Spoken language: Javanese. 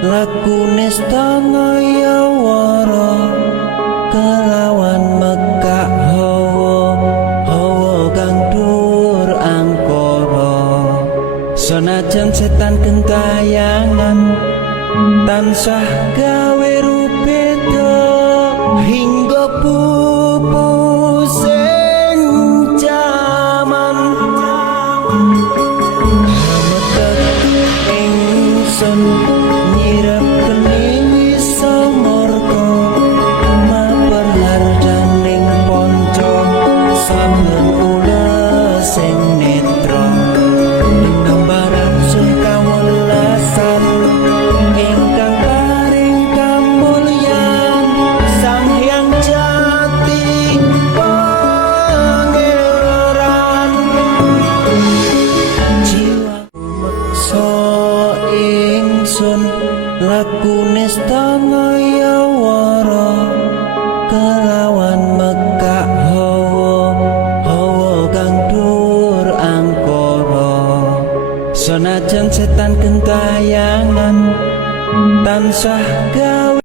lakune stangaya wara kelawan mekak hawa kang dur angkara senajan setan gentayangan tansah gawe rupeda hingga pupusing jaman hametetu ingsun nyirep kening samorga maperlar daning ponco saben ules sing netra gambaran sun kawelasan ingkang paring kamulyan Sang Hyang Jati Pangeran jiwa meksa ingsun lakune stangaya wara kelawan mekak hawa kang dur angkara senajan setan gentayangan tansah gawe